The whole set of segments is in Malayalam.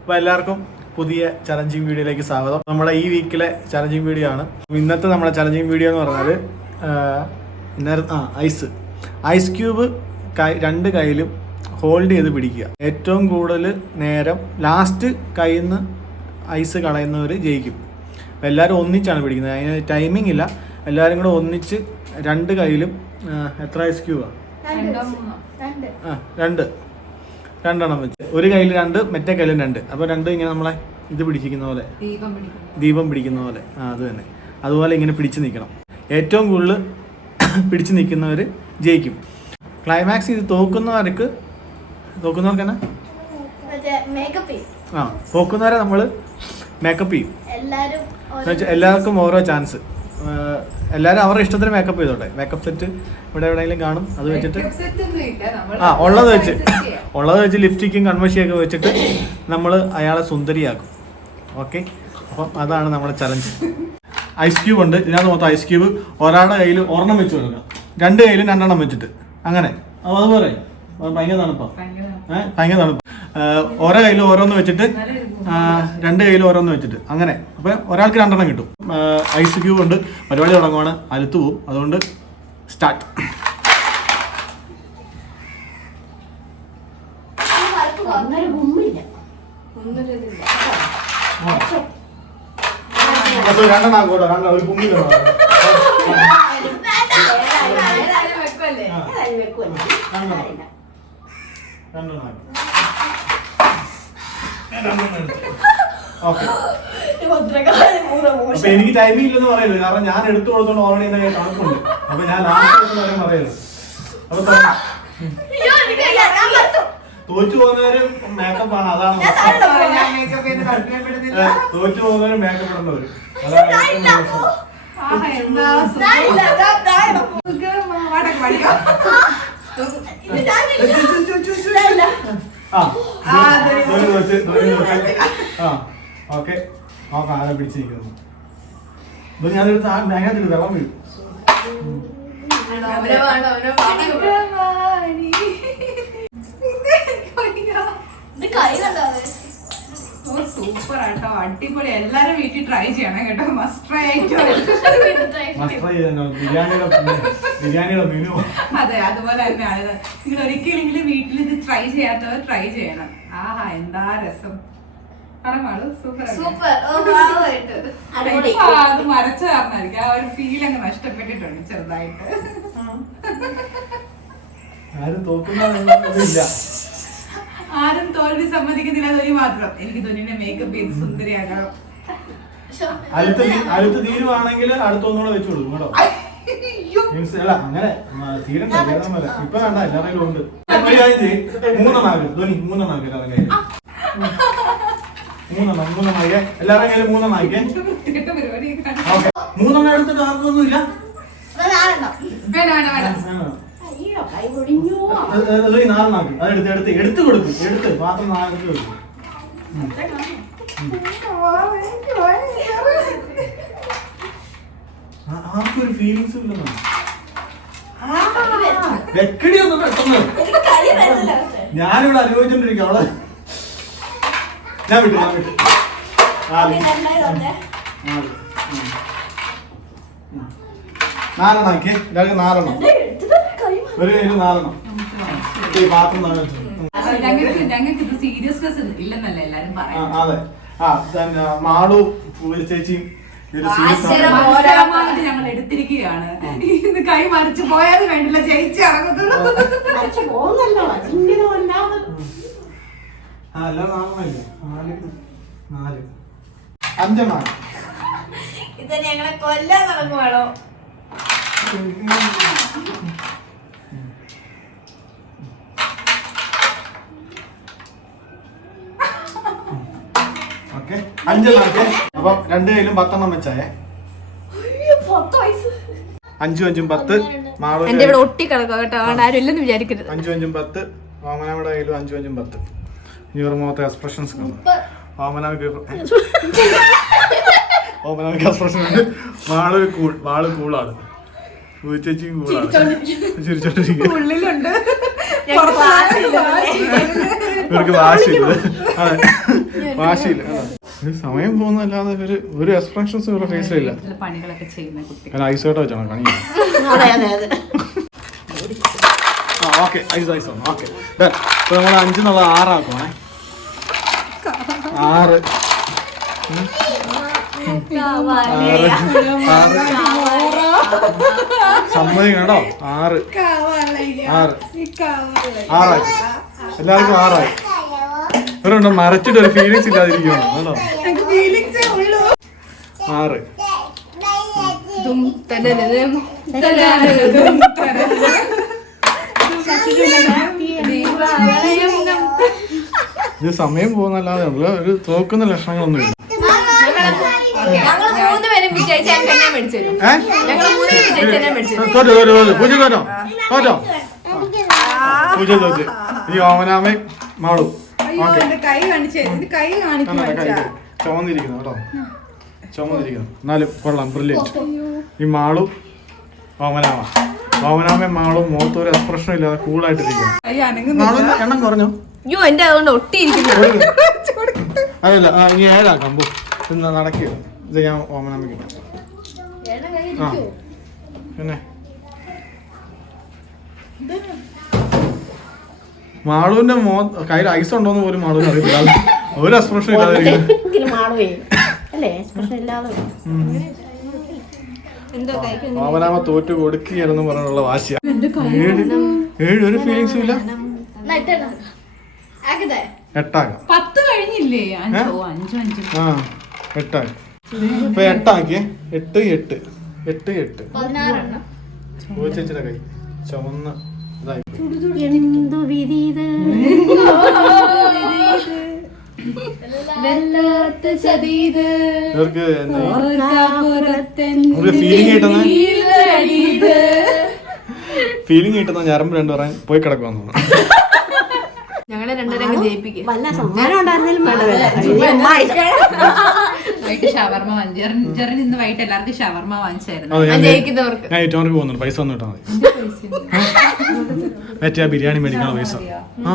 അപ്പോൾ എല്ലാവർക്കും പുതിയ ചലഞ്ചിങ് വീഡിയോയിലേക്ക് സ്വാഗതം. നമ്മുടെ ഈ വീക്കിലെ ചലഞ്ചിങ് വീഡിയോ ആണ്. ഇന്നത്തെ നമ്മുടെ ചലഞ്ചിങ് വീഡിയോ എന്ന് പറഞ്ഞാൽ ഇന്നേരം ആ ഐസ് ഐസ് ക്യൂബ് കൈ രണ്ട് കയ്യിലും ഹോൾഡ് ചെയ്ത് പിടിക്കുക. ഏറ്റവും കൂടുതൽ നേരം ലാസ്റ്റ് കയ്യിൽ നിന്ന് ഐസ് കളയുന്നവർ ജയിക്കും എല്ലാവരും ഒന്നിച്ചാണ് പിടിക്കുന്നത്. അതിന് ടൈമിംഗ് ഇല്ല. എല്ലാവരും കൂടെ ഒന്നിച്ച് രണ്ട് കയ്യിലും എത്ര ഐസ് ക്യൂബാണ് രണ്ടോ മൂന്നോ രണ്ട് ആ രണ്ട് രണ്ടെണ്ണം വെച്ച്. ഒരു കയ്യിൽ രണ്ട് മറ്റേ കയ്യിലും രണ്ട്. അപ്പോൾ രണ്ട് ഇങ്ങനെ നമ്മളെ ഇത് പിടിച്ചിരിക്കുന്ന പോലെ. ദീപം പിടിക്കുന്നു ദീപം പിടിക്കുന്ന പോലെ. ആ അത് തന്നെ. അതുപോലെ ഇങ്ങനെ പിടിച്ചു നിൽക്കണം ഏറ്റവും കൂടുതൽ പിടിച്ചു നിൽക്കുന്നവർ ജയിക്കും. ക്ലൈമാക്സ് ഇത് തോക്കുന്നവർക്ക് തോക്കുന്നവർക്ക് തന്നെ മേക്കപ്പ് ആ തോക്കുന്നവരെ നമ്മൾ മേക്കപ്പ് ചെയ്യും. എല്ലാവർക്കും ഓരോ ചാൻസ് എല്ലാവരും അവരുടെ ഇഷ്ടത്തിന് മേക്കപ്പ് ചെയ്തോട്ടെ. മേക്കപ്പ് സെറ്റ് ഇവിടെ എവിടെയെങ്കിലും കാണും. അത് വെച്ചിട്ട് ആ ഉള്ളത് വെച്ച് ഉള്ളത് വെച്ച് ലിപ്സ്റ്റിക്കും കൺമഷിയൊക്കെ വെച്ചിട്ട് നമ്മൾ അയാളെ സുന്ദരിയാക്കും. ഓക്കെ അപ്പം അതാണ് നമ്മുടെ ചലഞ്ച് ഐസ് ക്യൂബ് ഉണ്ട്. ഇതിനകത്ത് മൊത്തം ഐസ് ക്യൂബ് ഒരാളുടെ കയ്യിൽ ഒരെണ്ണം വെച്ച് കൊടുക്കാം. രണ്ട് കയ്യിലും രണ്ടെണ്ണം വെച്ചിട്ട്. അങ്ങനെ. അപ്പോൾ അതുപോലെ അത് ഭയങ്കര തണുപ്പാണ് ഭയങ്കര തണുപ്പ്. ഓരോ കയ്യിലും ഓരോന്ന് വെച്ചിട്ട് രണ്ട് കയ്യിൽ ഓരോന്ന് വെച്ചിട്ട് അങ്ങനെ അപ്പോൾ ഒരാൾക്ക് രണ്ടെണ്ണം കിട്ടും ഐസ് ക്യൂബ് ഉണ്ട് പരിപാടി തുടങ്ങുവാണ് അലുത്തു പോവും അതുകൊണ്ട് സ്റ്റാർട്ട്. രണ്ടെണ്ണം ആക്കോട്ടോ രണ്ടെണ്ണം ഒരു. രണ്ടെണ്ണം. രണ്ടെണ്ണം ആക്കി. ഓക്കെ അപ്പൊ എനിക്ക് ടൈമിംഗ് ഇല്ലെന്ന് പറയരുത്. കാരണം ഞാൻ എടുത്തു കൊടുത്തോണ്ട് ഓൾറെഡി എന്നെ കണക്കുണ്ട്. അപ്പൊ ഞാൻ ലാസ്റ്റ് കാര്യം പറയരുത്. അപ്പൊ തുടങ്ങാം. തോറ്റു പോകുന്നവരും മേക്കപ്പ് ആണ്. അതാണ് തോറ്റു പോകുന്നവരും മേക്കപ്പ് ഇടേണ്ടവര്. അതാണ് ഓക്കെ. നോക്കാം ആരെ പിടിച്ചിരിക്കുന്നു ധോനി അതെടുത്ത് ആ മേഘത്തിൽ വെള്ളം വീഴും. ഇത് കൈ സുഖമാണി. ഓ, സൂപ്പർ ആട്ടോ അടിപൊളി. എല്ലാരും വീട്ടിൽ ട്രൈ ചെയ്യണം കേട്ടോ. മസ്റ്റ് ട്രൈ ആയിട്ടോ അതെ അതുപോലെ തന്നെയാണ്. നിങ്ങൾ ഒരിക്കലെങ്കിലും വീട്ടിൽ ഇത് ട്രൈ ചെയ്യാത്തവർ ട്രൈ ചെയ്യണം. ആഹാ എന്താ രസം. പടമാൾ സൂപ്പർ സൂപ്പർ അടിപൊളി. അത് മരച്ചു കാരണമായിരിക്കും. ആ ഒരു ഫീൽ അങ്ങ് നഷ്ടപ്പെട്ടിട്ടുണ്ട് ചെറുതായിട്ട്. ആരും തോക്കുന്ന തോൽവി സമ്മതിക്കുന്നില്ല ധോനി മാത്രം. എനിക്ക് തോന്നിയുടെ മേക്കപ്പ് ചെയ്ത് സുന്ദരിയാകാം അടുത്ത തീരുവാണെങ്കിൽ അടുത്തൊന്നുകൂടെ വെച്ചു കൊടുക്കും കേട്ടോ. അല്ല അങ്ങനെ തീരണ്ട തീരണമല്ല ഇപ്പൊ വേണ്ട എല്ലാവരും ഉണ്ട്. മൂന്നെണ്ണാകെ ധോനി മൂന്നെണ്ണാകെ എല്ലാവരുടെ കയ്യിൽ മൂന്നെണ്ണം മൂന്നെണ്ണം ആക്കിയേ എല്ലാവരുടെ കയ്യിൽ മൂന്നെണ്ണം. ഓക്കെ എടുത്തിട്ട് ആർക്കൊന്നും വേണ്ട വേണ്ട പൊടിഞ്ഞു നാലെണ്ണാക്കി അത് എടുത്ത് എടുത്ത് എടുത്ത് കൊടുക്കും. എടുത്ത് പാത്രം നാലെടുത്ത് കൊടുക്കും. ആർക്കൊരു ഫീലിങ്സ് വെക്കടി ഒന്ന് പെട്ടെന്ന്. ഞാനിവിടെ അനുഭവിച്ചോണ്ടിരിക്കും അവളെ ഞാൻ വിട്ടു ഞാൻ വിട്ടു. രണ്ട്. നാലെണ്ണം ആക്കിയേ ഇതാൾക്ക് നാലെണ്ണം. ഒരു കയ്യിൽ നാലെണ്ണം. ഈ പാത്രം ഞങ്ങൾക്ക് ഞങ്ങൾക്ക് ഇത് സീരിയസ്നെസ് ഇല്ലെന്നല്ല എല്ലാരും ആ, പറയുന്നത്. അതെ. ആ തന്നെ മാളു ചേച്ചിയും സീരിയസ് ആശ്ചര്യം. ആണ്. മത്സരമായിട്ട് ഞങ്ങൾ എടുത്തിരിക്കുകയാണ്. ഇന്ന് കൈ മറിച്ച് പോയാലും വേണ്ടില്ല ജയിച്ച് ഇറങ്ങത്തുള്ളൂ. അച്ഛൻ പോകുന്നല്ലോ ഇങ്ങനെ വല്ലാതെ ആ എല്ലാം നാലെണ്ണമില്ലേ നാല് നാല്. അഞ്ചെണ്ണം ഇത് ഞങ്ങളെ കൊല്ലാൻ നടക്കുവാണോ അപ്പം രണ്ട് കയ്യിലും പത്തെണ്ണം വെച്ചായേ. അഞ്ചും അഞ്ചും പത്ത് എന്റെ ഇവിടെ ഒട്ടി കിടക്കുക കേട്ടോ. അതുകൊണ്ട് ആരും ഇല്ലെന്ന് വിചാരിക്കരുത്. അഞ്ചും അഞ്ചും പത്ത് ഓമനയുടെ കയ്യിലും അഞ്ചും അഞ്ചും പത്ത്. ഇനി ഒരു മുഖത്തെ എക്സ്പ്രഷൻസ് ഓമനക്ക് എക്സ്പ്രഷൻ മാളൊരു കൂൾ വാൾ കൂളാണ് ചിരിച്ചോണ്ടിരിക്കും. ഇവർക്ക് വാശിയില്ല. അതെ. വാശിയില്ല. ഇത് സമയം പോകുന്നല്ലാതെ ഒരു ഒരു എക്സ്പ്രഷൻസ് ഇവരുടെ ഫേസിലില്ല പണികളൊക്കെ ചെയ്യുന്ന കുട്ടി അല്ല ഐസ് വെച്ചാണ് പണി ഓക്കെ ഐസ് ഐസ് ഓക്കെ ഇപ്പൊ നമ്മൾ അഞ്ചെന്നുള്ള ആറാക്കും ആറ്. സമ്മതിക്കണം കേട്ടോ. ആറ്. ആറ്. ആറായി. എല്ലാവർക്കും ആറായി. ഇവരുണ്ടോ മറച്ചിട്ട് ഒരു ഫീലിങ്സ് ഇല്ലാതിരിക്കുന്നു കേട്ടോ? ആറ് ഇത് സമയം പോകുന്നല്ലാതെ നമ്മൾ ഒരു തോക്കുന്ന ലക്ഷണങ്ങളൊന്നും ഇല്ല തോറ്റോ തോറ്റോ തോറ്റോ പൂജ തോറ്റോ തോറ്റോ പൂജ തോറ്റ് ഓമനാമയും മാളു എന്റെ കൈ കാണിച്ചേ. ഇത് കൈ കാണിക്കും ചുമന്നിരിക്കുന്നു കേട്ടോ. ചുമന്നിരിക്കുന്നു. എന്നാലും കൊള്ളാം ബ്രില്യന്റ് ഈ മാളും ഓമനാമ ഓമനാമയും മാളും മുഖത്ത് ഒരു എക്സ്പ്രഷൻ ഇല്ലാതെ കൂളായിട്ടിരിക്കുന്നു എണ്ണം കുറഞ്ഞു? അയ്യോ എന്റെ അതുകൊണ്ട് ഒട്ടിയിരിക്കുന്നു. അതല്ല ഇനി ഏഴാക്കാം. പോ. ഇന്ന് നടക്കുക ഇത് ഞാൻ ഓമനാമയ്ക്ക് ആ. പിന്നെ? മാളുവിന്റെ മോ കയ്യിൽ ഐസ് ഉണ്ടോന്ന് പോലും മാളുവിന് അറിയില്ല. ഒരു എക്സ്പ്രഷൻ ഓമനാമ തോറ്റു കൊടുക്കുകയാണെന്ന് പറഞ്ഞുള്ള വാശിയ. ഏഴ് ഏഴ് ഒരു ഫീലിങ്സും ഇല്ല. എട്ടാകാം പത്ത് കഴിഞ്ഞില്ലേ? ആ ഇപ്പൊ എട്ടാക്കിയേ. എട്ട് എട്ട്. എട്ട് എട്ട്. പൂച്ചച്ചിയുടെ കൈ. ചുമന്ന. എന്തു വിധീത്? ഫീലിംഗ് കിട്ടുന്ന? ഫീലിംഗ് കിട്ടുന്ന ഞരമ്പ് രണ്ടു പറയാൻ പോയി കിടക്കുവാന്ന് തോന്നുന്നു. ഞങ്ങളെ രണ്ടുപേരെ ജയിപ്പിക്കും. വല്ല സമ്മാനം ഉണ്ടായിരുന്നാലും വൈകിട്ട് ഷവർമ വാങ്ങിച്ചു ജെറിൻ ഇന്ന് വൈകിട്ട് എല്ലാവർക്കും ഷവർമ വാങ്ങിച്ചായിരുന്നു. ഞാൻ ഏറ്റവും പോകുന്നുണ്ട്. പൈസ ഒന്നും ഇട്ടാൽ മതി. മറ്റേ ബിരിയാണി മേടിക്കണ പൈസ. ആ?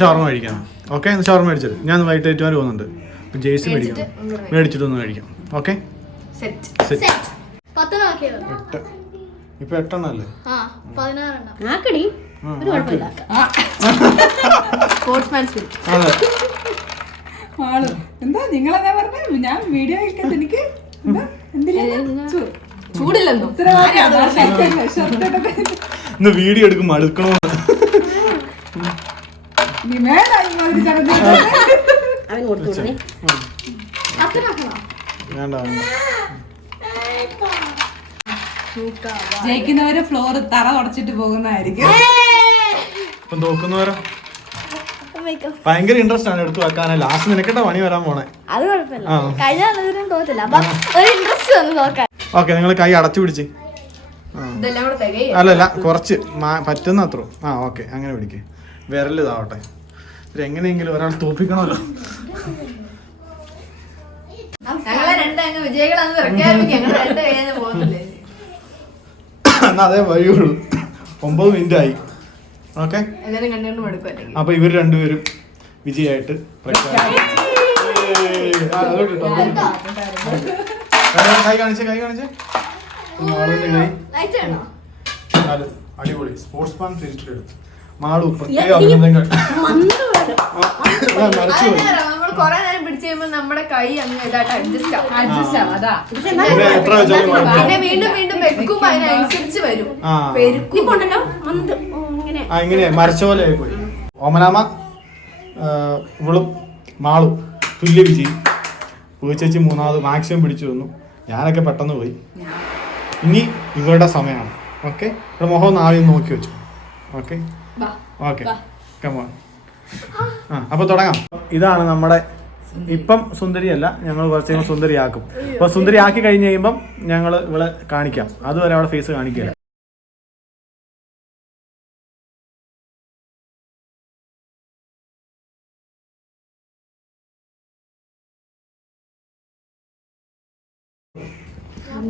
ഷവർമ കഴിക്കാം ഓക്കെ ഷവർമ മേടിച്ചത്. ഞാൻ വൈകിട്ട് ഏറ്റവും പോകുന്നുണ്ട്. ജേഴ്സി മേടിക്കണം മേടിച്ചിട്ടൊന്ന് കഴിക്കാം. ഓക്കെ? ഇപ്പൊ എട്ടെണ്ണല്ലേ സ്പോർട്സ്മാൻ സ്പിരിറ്റ് ആൾ. എന്താ നിങ്ങളെന്താ പറഞ്ഞ? ഞാൻ വീഡിയോ എടുക്കാൻ എനിക്ക് ചൂടില്ലെന്നോ. ഇന്ന് വീഡിയോ എടുക്കുമ്പോ അടുക്കണോ? ജയിക്കുന്നവര് ഫ്ലോർ തറ തുടച്ചിട്ട് പോകുന്നതായിരിക്കും. ഇപ്പം തോക്കുന്നവരോ? ഭയങ്കര ഇൻട്രസ്റ്റ് ആണ് എടുത്തു വെക്കാൻ ലാസ്റ്റ് നിനക്കട്ട പണി വരാൻ പോണേ? അത് കുഴപ്പമില്ല. കഴിഞ്ഞ തോത്തില്ല ഒരു ഇൻട്രസ്റ്റ് വന്നു നോക്കാൻ ഓക്കെ നിങ്ങൾ കൈ അടച്ചു പിടിച്ച്. അല്ലല്ല കുറച്ച് പറ്റുന്ന അത്ര ആ ഓക്കെ അങ്ങനെ പിടിക്ക്. വിരൽ ഇതാവട്ടെ. ഇത് എങ്ങനെയെങ്കിലും ഒരാൾ തോപ്പിക്കണമല്ലോ. എന്നാ അതേ വഴിയുള്ളൂ. ഒമ്പത് മിനിറ്റ് ആയി. ഓക്കെ. എല്ലാരും കണ്ടുകൊണ്ട് മടുക്കും അല്ലെങ്കിൽ അപ്പൊ ഇവർ രണ്ടുപേരും വിജയായിട്ട് കൈ- കൈ കാണിച്ചേ കൈ കാണിച്ചേ. മാളുവിന്റെ ലൈറ്റ് വേണോ നാല് അടിപൊളി. സ്പോർട്സ് മാൻ രജിസ്റ്റർ എടുത്തു. മാളു പ്രത്യേക അഭിനന്ദനങ്ങൾ. നമ്മുടെ കൈ അങ്ങ് അഡ്ജസ്റ്റ് അഡ്ജസ്റ്റ് ആവും അതാ. പിന്നെ എത്ര വെച്ചാലും കുഴപ്പമില്ല. വീണ്ടും വീണ്ടും അതിനനുസരിച്ച് വരും. പെരുക്കും. ആ ഇങ്ങനെ മരച്ച പോലെ ആയിപ്പോയി ഓമനാമ ഇവളും മാളും തുല്യ വിജയി. പൂച്ചേച്ചി മൂന്നാമത് മാക്സിമം പിടിച്ചു വന്നു ഞാനൊക്കെ പെട്ടെന്ന് പോയി. ഇനി ഇവരുടെ സമയമാണ്. ഓക്കെ? ഇവിടെ മുഖം ഒന്ന് ആദ്യം നോക്കി വെച്ചു. ഓക്കെ? ഓക്കെ. കമോൺ ആ അപ്പൊ തുടങ്ങാം. ഇതാണ് നമ്മുടെ ഇപ്പം സുന്ദരിയല്ല ഞങ്ങൾ കുറച്ച് കഴിയുമ്പോൾ സുന്ദരിയാക്കും. അപ്പൊ സുന്ദരി ആക്കി കഴിഞ്ഞ് കഴിയുമ്പം ഞങ്ങൾ ഇവളെ കാണിക്കാം. അതുവരെ അവളെ ഫേസ് കാണിക്കില്ല.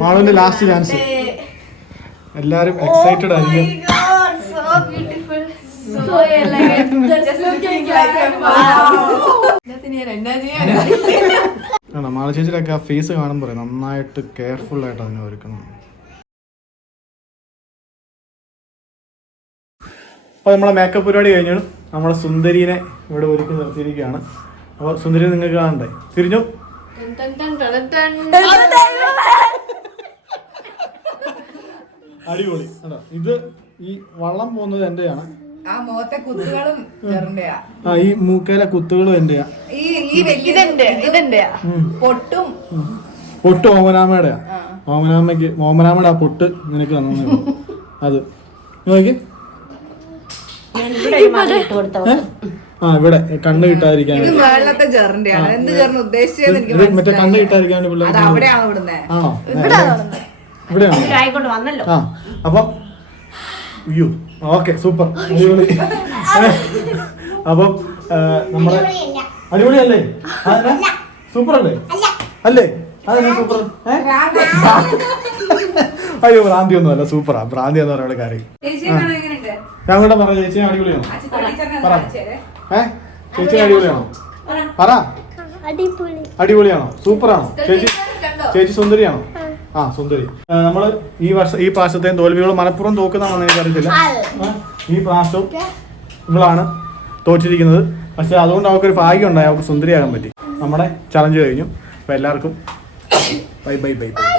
മാളുവിന്റെ ലാസ്റ്റ് ചാൻസ് എല്ലാരും എക്സൈറ്റഡ് ആയിരിക്കും ചെയ്യാനാ ആണോ. മാള ചേച്ചിയുടെ ആ ഫേസ് കാണുമ്പോൾ നന്നായിട്ട് കെയർഫുൾ ആയിട്ട് അതിനെ ഒരുക്കണം. അപ്പോൾ നമ്മളെ മേക്കപ്പ് പരിപാടി കഴിഞ്ഞു. നമ്മളെ സുന്ദരീനെ ഇവിടെ ഒരുക്കി നിർത്തിയിരിക്കുകയാണ്. അപ്പോൾ സുന്ദരി നിങ്ങൾക്ക് കാണണ്ടേ? തിരിഞ്ഞു. അടിപൊളി. കേട്ടോ ഇത് ഈ വള്ളം പോകുന്നത് എന്റെയാണ്. ആ മുഖത്തെ കുത്തുകളും ചെറുണ്ടയാ ആ ഈ മൂക്കയിലെ കുത്തുകളും എന്റെയാ. ഈ ഈ ഇതെന്റെ പൊട്ടും. പൊട്ട് ഓമനാമയുടെയാ ഓമനാമയ്ക്ക് ഓമനാമയുടെ ആ പൊട്ട് നിനക്ക് തന്നു അത്. നോക്കി. കൊടുത്ത? ആ ഇവിടെ കണ്ണ് കിട്ടാതിരിക്കാൻ ഇത് വെള്ളത്തെ ചെറിന്റെയാണ് എന്ത് ചെറിന് ഉദ്ദേശിച്ചതെന്ന് എനിക്ക് ഇത് മറ്റേ കണ്ണ് കിട്ടാതിരിക്കാൻ അത് പിള്ളേർ അവിടെയാണ് ഇവിടുന്ന് ആണോ? ഇവിടെയാണോ ആയിക്കൊണ്ട് വന്നല്ലോ. ആ അപ്പം അയ്യോ ഓക്കെ സൂപ്പർ. അടിപൊളി. അപ്പം നമ്മുടെ അടിപൊളിയല്ലേ. സൂപ്പർ അല്ലേ. അല്ലേ. അതെന്നാ സൂപ്പർ? അയ്യോ ഭ്രാന്തി ഒന്നും അല്ല സൂപ്പറാ. ഭ്രാന്തി എന്ന് പറയുന്ന കാര്യം. ഞാൻ കൂടെ പറഞ്ഞ ചേച്ചി അടിപൊളിയാണ്? പറ. ഏ? ചേച്ചി അടിപൊളിയാണോ? പറ. അടിപൊളി. അടിപൊളിയാണോ? സൂപ്പറാണോ? ചേച്ചി ചേച്ചി സുന്ദരിയാണോ? ആ. സുന്ദരി. നമ്മൾ നമ്മൾ ഈ വർഷം ഈ പ്രാവശ്യത്തെയും തോൽവികൾ മലപ്പുറം തോക്കുന്നതാണെന്ന് എനിക്കറിയത്തില്ല. അറിയത്തില്ല ഈ പ്രാവശ്യവും ഇവളാണ് തോറ്റിരിക്കുന്നത്. പക്ഷെ അതുകൊണ്ട് അവൾക്കൊരു ഭാഗ്യം ഉണ്ടായി അവൾക്ക് സുന്ദരിയാകാൻ പറ്റി. നമ്മുടെ ചലഞ്ച് കഴിഞ്ഞു. അപ്പൊ എല്ലാവർക്കും ബൈ ബൈ ബൈ ബൈ.